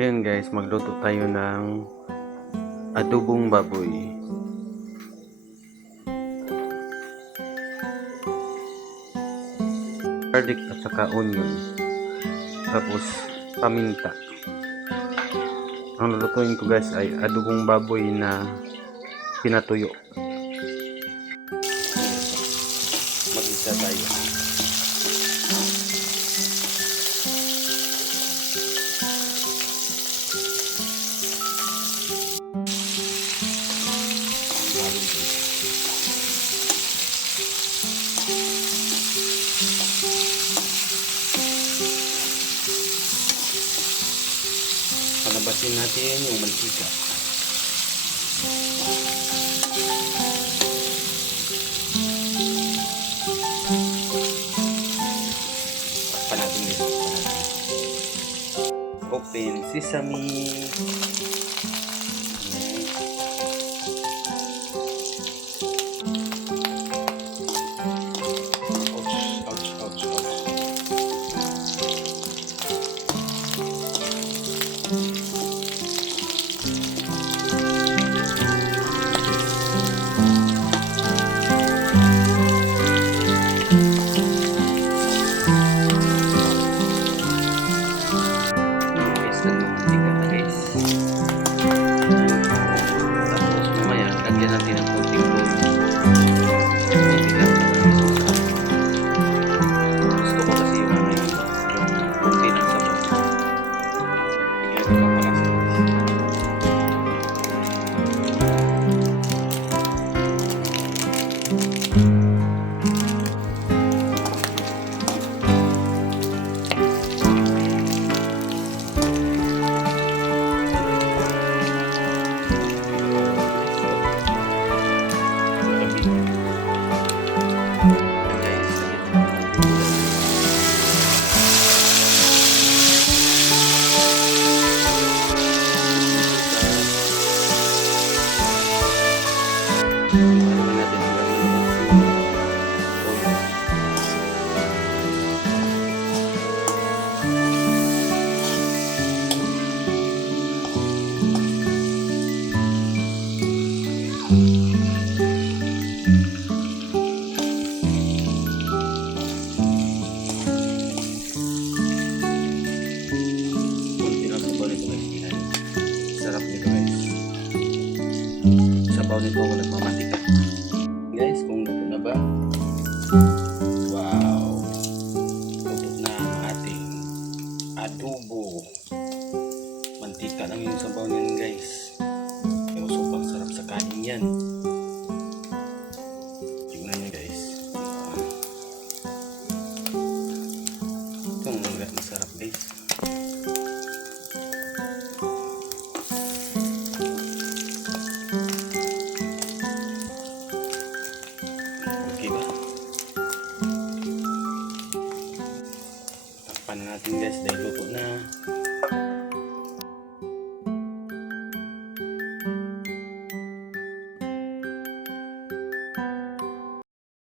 Ngayon guys, magluto tayo ng adobong baboy. Garlic at saka onion. Tapos paminta. Ang lulutuin ko guys ay adobong baboy na pinatuyo. Mag-isa tayo. Palabasin natin yung mantika. Panatin dito. Open sesame. Lagyan natin ng konting oil. Konti lang. Gusto ko kasi yung konti ng sabaw. Tingnan ko papalasa. Sabaw nito ako nagmamatika. Guys, kung luto na ba? Wow! Luto na ang ating adobo. Mantika lang yung sabaw niyan guys. Pero sobrang sarap sa kanin yan. Tignan nyo guys. Ito ang masarap guys. Takpan natin guys dahil luto na.